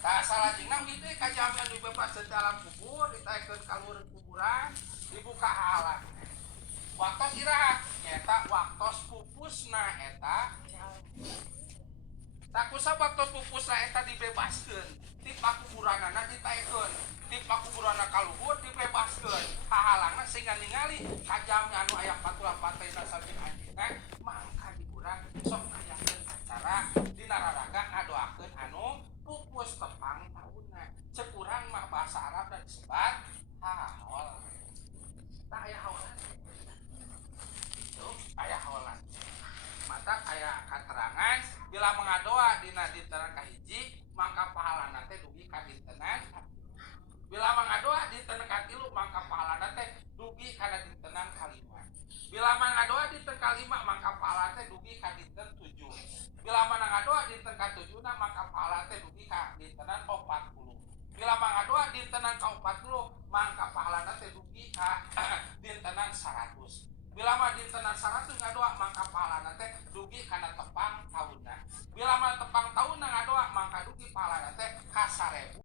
Tah salajengna gitu kajamian dibebas dalam kubur ditaikeun ka luhur kuburan dibuka halang. Waktos istirahat nyata waktos pupusna eta tak kusah waktos pupusna eta dibebaskeun ti pakuburanana ditaikeun ti pakuburanna ka luhur dibebaskeun hahalangna sehingga ningali kajami anu aya patulah patena saking anjeunna mangka diurang sok ngayakeun acara dina raraga ngadoakeun anu pupus tepang taunna ceuk urang mah bahasa Arab dan disebut hahol tak aya haolan itu aya haolan mata aya katerangan bila mengadoa dina dinten kahiji mangka pahalana teh dugi ka dintenan bila mengadoa dinten katilu mangka pahalana teh dugi kana dintenan kalima bila mengadoa dinten kalima mangka pahalana teh dugi ka dinten 7 bila mengadoa dinten ka-7 mangka pahalana teh dugi ka dintenan 40 bila mengadoa dintenan ka-40 mangka pahalana teh dugi ka dintenan 100 bila mah dintenan 100 ngadoa mangka pahalana teh dugi kana tepang tahun